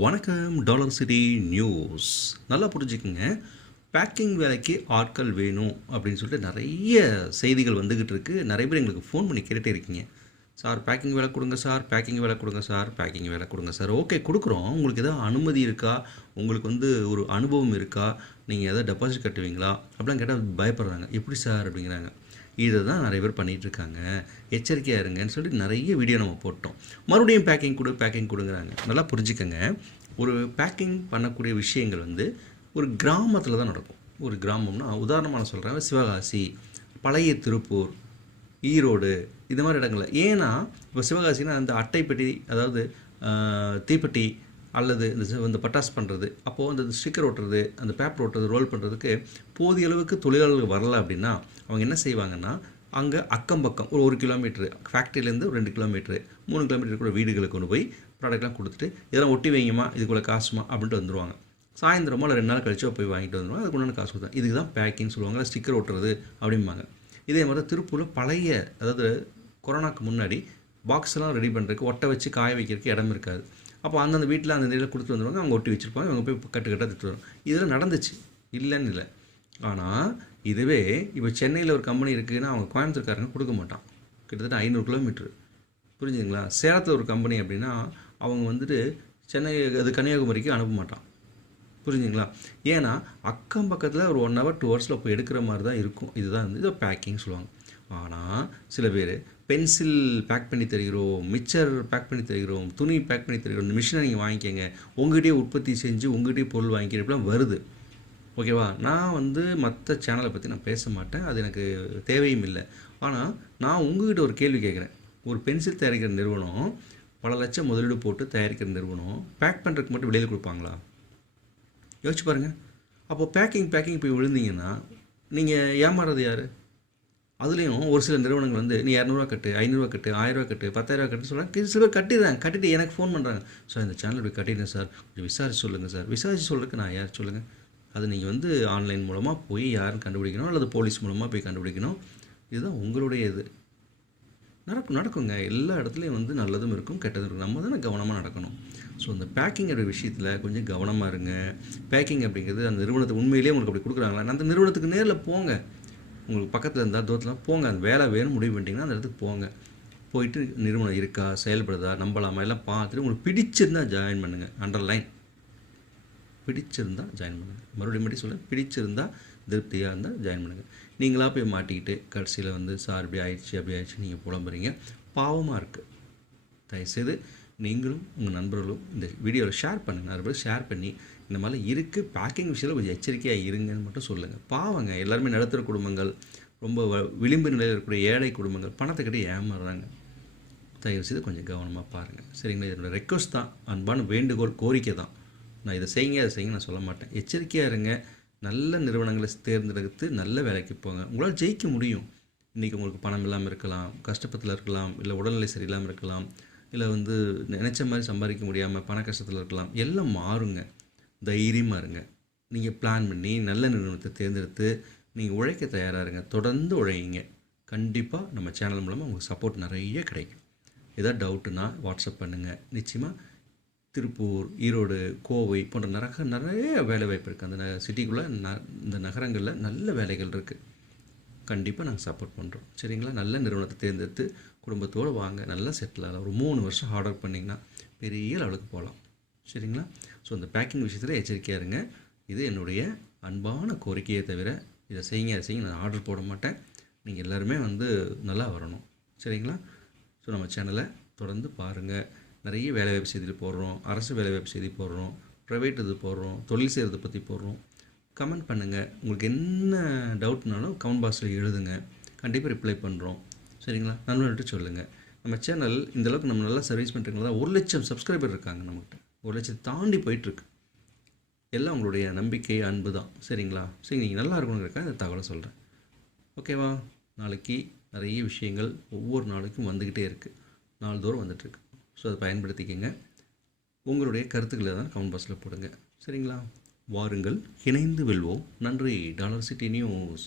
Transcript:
வணக்கம் dollar city news. நல்லா புரிஞ்சுக்குங்க. பேக்கிங் வேலைக்கு ஆட்கள் வேணும் அப்படின்னு சொல்லிட்டு நிறைய செய்திகள் வந்துக்கிட்டு இருக்குது நிறைய பேர் எங்களுக்கு ஃபோன் பண்ணி கேட்டுகிட்டே இருக்கீங்க. சார் பேக்கிங் வேலை கொடுங்க சார் பேக்கிங் வேலை கொடுங்க சார் பேக்கிங் வேலை கொடுங்க சார். ஓகே கொடுக்குறோம். உங்களுக்கு எதாவது அனுமதி இருக்கா? உங்களுக்கு வந்து ஒரு அனுபவம் இருக்கா? நீங்கள் எதாவது டெபாசிட் கட்டுவீங்களா? அப்படிலாம் கேட்டால் பயப்படுறாங்க. எப்படி சார் அப்படிங்கிறாங்க. இதை தான் நிறைய பேர் பண்ணிகிட்ருக்காங்க. எச்சரிக்கையாக இருங்கன்னு சொல்லி நிறைய வீடியோ நம்ம போட்டோம். மறுபடியும் பேக்கிங் கொடு பேக்கிங் கொடுங்குறாங்க. நல்லா புரிஞ்சுக்கங்க. ஒரு பேக்கிங் பண்ணக்கூடிய விஷயங்கள் வந்து ஒரு கிராமத்தில் தான் நடக்கும். ஒரு கிராமம்னா உதாரணமாக நான் சொல்கிறேன் சிவகாசி பழைய திருப்பூர் ஈரோடு இது மாதிரி இடங்களில். ஏன்னா இப்போ சிவகாசினா அந்த அட்டைப்பெட்டி அதாவது தீப்பெட்டி அல்லது இந்த இந்த பட்டாசு பண்ணுறது அப்போது அந்த ஸ்டிக்கர் ஓட்டுறது அந்த பேப்பர் ஓட்டுறது ரோல் பண்ணுறதுக்கு போதிய அளவுக்கு தொழிலாளர்கள் வரலை அப்படின்னா அவங்க என்ன செய்வாங்கன்னா அங்கே அக்கம் பக்கம் ஒரு ஒரு கிலோமீட்ரு ஃபேக்ட்ரியிலேருந்து ஒரு ரெண்டு கிலோமீட்ரு மூணு கிலோமீட்டர் கூட வீடுகளுக்கு கொண்டு போய் ப்ராடக்ட்லாம் கொடுத்துட்டு இதெல்லாம் ஒட்டி வைங்கம்மா இதுக்குள்ளே காசுமா அப்படின்ட்டு வந்துடுவாங்க சாயந்தரமோ இல்லை ரெண்டு நாள் கழிச்சோ போய் வாங்கிட்டு வந்துடுவாங்க அதுக்கு உண்டான காசு கொடுத்தாங்க இதுக்கு தான் பேக்கிங் சொல்லுவாங்க ஸ்டிக்கர் ஓட்டுறது அப்படிம்பாங்க. இதே மாதிரி திருப்பூரில் பழைய அதாவது கொரோனாக்கு முன்னாடி பாக்ஸ் எல்லாம் ரெடி பண்ணுறதுக்கு ஒட்ட வச்சு காய வைக்கிறதுக்கு இடம் இருக்காது. அப்போ அந்தந்த வீட்டில் அந்த நிலையில் கொடுத்து வந்துடுவாங்க அவங்க ஒட்டி வச்சுருப்பாங்க. அவங்க போய் கட்டு கட்டாக திட்டு இதெல்லாம் நடந்துச்சு. இல்லைன்னு இல்லை. ஆனால் இதுவே இப்போ சென்னையில் ஒரு கம்பெனி இருக்குதுன்னா அவங்க கோயம்புத்தூர்காரங்க கொடுக்க மாட்டான். கிட்டத்தட்ட ஐநூறு கிலோமீட்ரு புரிஞ்சுங்களா சேலத்தில் ஒரு கம்பெனி அப்படின்னா அவங்க வந்துட்டு சென்னை அது கன்னியாகுமரிக்கு அனுப்ப மாட்டான். புரிஞ்சுங்களா ஏன்னா அக்கம் பக்கத்தில் ஒரு ஒன் ஹவர் டூ ஹவர்ஸில் போய் எடுக்கிற மாதிரி தான் இருக்கும். இதுதான் வந்து இதை பேக்கிங் சொல்லுவாங்க. ஆனால் சில பேர் பென்சில் பேக் பண்ணி தருகிறோம் மிக்சர் பேக் பண்ணி தருகிறோம் துணி பேக் பண்ணி தருகிறோம் இந்த மிஷினை நீங்கள் வாங்கிக்கோங்க உங்கள்கிட்டயே உற்பத்தி செஞ்சு உங்கள்கிட்டயே பொருள் வாங்கிக்கிறப்பலாம் வருது. ஓகேவா? நான் வந்து மற்ற சேனலை பற்றி நான் பேச மாட்டேன் அது எனக்கு தேவையும் இல்லை. ஆனால் நான் உங்ககிட்ட ஒரு கேள்வி கேட்குறேன். ஒரு பென்சில் தயாரிக்கிற நிறுவனம் பல லட்சம் முதலீடு போட்டு தயாரிக்கிற நிறுவனம் பேக் பண்ணுறதுக்கு மட்டும் வெளியில் கொடுப்பாங்களா? யோசிச்சு பாருங்கள் அப்போ பேக்கிங் பேக்கிங் போய் விழுந்தீங்கன்னா நீங்கள் ஏமாறது யார்? அதுலேயும் ஒரு சில நிறுவனங்கள் வந்து நீ இரநூறுவா கட்டு ஐநூறுரூவா கட்டு ஆயிரரூவா கட்டு பத்தாயிரரூவா கட்டு சொல்கிறாங்க சில பேர் கட்டிடுறாங்க கட்டிட்டு எனக்கு ஃபோன் பண்ணுறாங்க சார் இந்த சேனல் இப்படி கட்டிடுறேன் சார் கொஞ்சம் விசாரிச்சு சொல்லுங்கள் சார் விசாரிச்சு சொல்கிறதுக்கு நான் யார் சொல்லுங்கள் அது நீங்கள் வந்து ஆன்லைன் மூலமாக போய் யாருன்னு கண்டுபிடிக்கணும் அல்லது போலீஸ் மூலமாக போய் கண்டுபிடிக்கணும். இதுதான் உங்களுடைய இது. நடக்கும் நடக்குங்க. எல்லா இடத்துலையும் வந்து நல்லதும் இருக்கும் கெட்டதும் இருக்கும். நம்ம தானே கவனமாக நடக்கணும். ஸோ அந்த பேக்கிங்கோட விஷயத்தில் கொஞ்சம் கவனமாக இருங்க. பேக்கிங் அப்படிங்கிறது அந்த நிறுவனத்தை உண்மையிலேயே உங்களுக்கு அப்படி கொடுக்குறாங்களா? அந்த நிறுவனத்துக்கு நேரில் போங்க. உங்களுக்கு பக்கத்தில் இருந்தால் தூரத்தில் போங்க. அந்த வேலை வேணும் முடிவு பண்ணிட்டீங்கன்னா அந்த இடத்துக்கு போங்க. போயிட்டு நிறுவனம் இருக்கா செயல்படுதா நம்பலாமா எல்லாம் பார்த்துட்டு உங்களுக்கு பிடிச்சிருந்தால் ஜாயின் பண்ணுங்கள் அண்டர்லைன் பிடிச்சிருந்தால் ஜாயின் பண்ணுங்கள் மறுபடியும் மறுபடியும் சொல்ல பிடிச்சிருந்தால் திருப்தியாக இருந்தால் ஜாயின் பண்ணுங்கள் நீங்களாக போய் மாட்டிக்கிட்டு கடைசியில் வந்து சார் இப்படி ஆயிடுச்சு அப்படி ஆயிடுச்சு நீங்கள் புலம்புறீங்க. பாவமாக இருக்குது தயவுசெய்து நீங்களும் உங்கள் நண்பர்களும் இந்த வீடியோவில் ஷேர் பண்ணுங்கள் நிறைய பேர் ஷேர் பண்ணி இந்த மாதிரிலாம் இருக்குது பேக்கிங் விஷயத்தில் கொஞ்சம் எச்சரிக்கையாக இருங்கன்னு மட்டும் சொல்லுங்கள் பாவங்க எல்லாருமே நடத்துகிற குடும்பங்கள் ரொம்ப வ- விளிம்பு நிலையில் இருக்கக்கூடிய ஏழை குடும்பங்கள் பணத்தை கட்டி ஏமாறுறாங்க. தயவு செய்து கொஞ்சம் கவனமாக பாருங்கள் சரிங்களா? இதோட ரெக்வஸ்ட் தான். அன்பான வேண்டுகோள் கோரிக்கை தான். நான் இதை செய்யுங்க அதை செய்யுங்க நான் சொல்ல மாட்டேன். எச்சரிக்கையாக இருங்க. நல்ல நிறுவனங்களை தேர்ந்தெடுத்து நல்ல வேலைக்கு போங்க. உங்களால் ஜெயிக்க முடியும். இன்றைக்கி உங்களுக்கு பணம் இல்லாமல் இருக்கலாம் கஷ்டப்பத்தில் இருக்கலாம் இல்லை உடல்நிலை சரியில்லாமல் இருக்கலாம் இல்லை வந்து நினச்ச மாதிரி சம்பாதிக்க முடியாமல் பண கஷ்டத்தில் இருக்கலாம். எல்லாம் மாறுங்க. தைரியமாக இருங்க. நீங்கள் பிளான் பண்ணி நல்ல நிறுவனத்தை தேர்ந்தெடுத்து நீங்கள் உழைக்க தயாராக இருங்க. தொடர்ந்து உழையுங்க. கண்டிப்பாக நம்ம சேனல் மூலமாக உங்களுக்கு சப்போர்ட் நிறைய கிடைக்கும். ஏதாவது டவுட்டுன்னா வாட்ஸ்அப் பண்ணுங்கள் நிச்சயமாக திருப்பூர் ஈரோடு கோவை போன்ற நரக நிறைய வேலை வாய்ப்பு இருக்குது அந்த சிட்டிக்குள்ளே ந இந்த நகரங்களில் நல்ல வேலைகள் இருக்குது கண்டிப்பாக நாங்கள் சப்போர்ட் பண்ணுறோம் சரிங்களா? நல்ல நிறுவனத்தை தேர்ந்தெடுத்து குடும்பத்தோடு வாங்க. நல்லா செட்டில் ஆகலாம். ஒரு மூணு வருஷம் ஹார்ட் ஒர்க் பண்ணிங்கன்னா பெரிய லெவலுக்கு போகலாம். சரிங்களா? ஸோ அந்த பேக்கிங் விஷயத்தில் எச்சரிக்கையாக இருங்க. இது என்னுடைய அன்பான கோரிக்கையை தவிர இதை செய்யுங்க அதை செய்யுங்க நான் ஆர்டர் போட மாட்டேன். நீங்கள் எல்லாருமே வந்து நல்லா வரணும். சரிங்களா? ஸோ நம்ம சேனலை தொடர்ந்து பாருங்கள் நிறைய வேலைவாய்ப்பு செய்தி போடுறோம். அரசு வேலைவாய்ப்பு செய்தி போடுறோம். ப்ரைவேட் இது போடுறோம். தொழில் செய்கிறத பற்றி போடுறோம். கமெண்ட் பண்ணுங்கள் உங்களுக்கு என்ன டவுட்னாலும் கமெண்ட் பாக்ஸில் எழுதுங்க. கண்டிப்பாக ரிப்ளை பண்ணுறோம் சரிங்களா? நண்பர்கிட்ட சொல்லுங்கள் நம்ம சேனல் இந்தளவுக்கு நம்ம நல்லா சர்வீஸ் பண்ணுறீங்களா ஒரு லட்சம் சப்ஸ்கிரைபர் இருக்காங்க நம்மகிட்ட. ஒரு லட்சம் தாண்டி போயிட்டுருக்கு. எல்லாம் உங்களுடைய நம்பிக்கை அன்பு தான். சரிங்களா? சரி நீங்கள் நல்லா இருக்கணுங்கிறக்காக இந்த தகவலை சொல்கிறேன் ஓகேவா? நாளைக்கு நிறைய விஷயங்கள் ஒவ்வொரு நாளைக்கும் வந்துக்கிட்டே இருக்குது நாள்தோறும் வந்துட்டுருக்கு ஸோ அதை பயன்படுத்திக்கங்க. உங்களுடைய கருத்துக்களை தான் கமெண்ட் பாக்ஸில் போடுங்க. சரிங்களா? வாருங்கள். இணைந்து வெல்வோம். நன்றி. Dollar city news.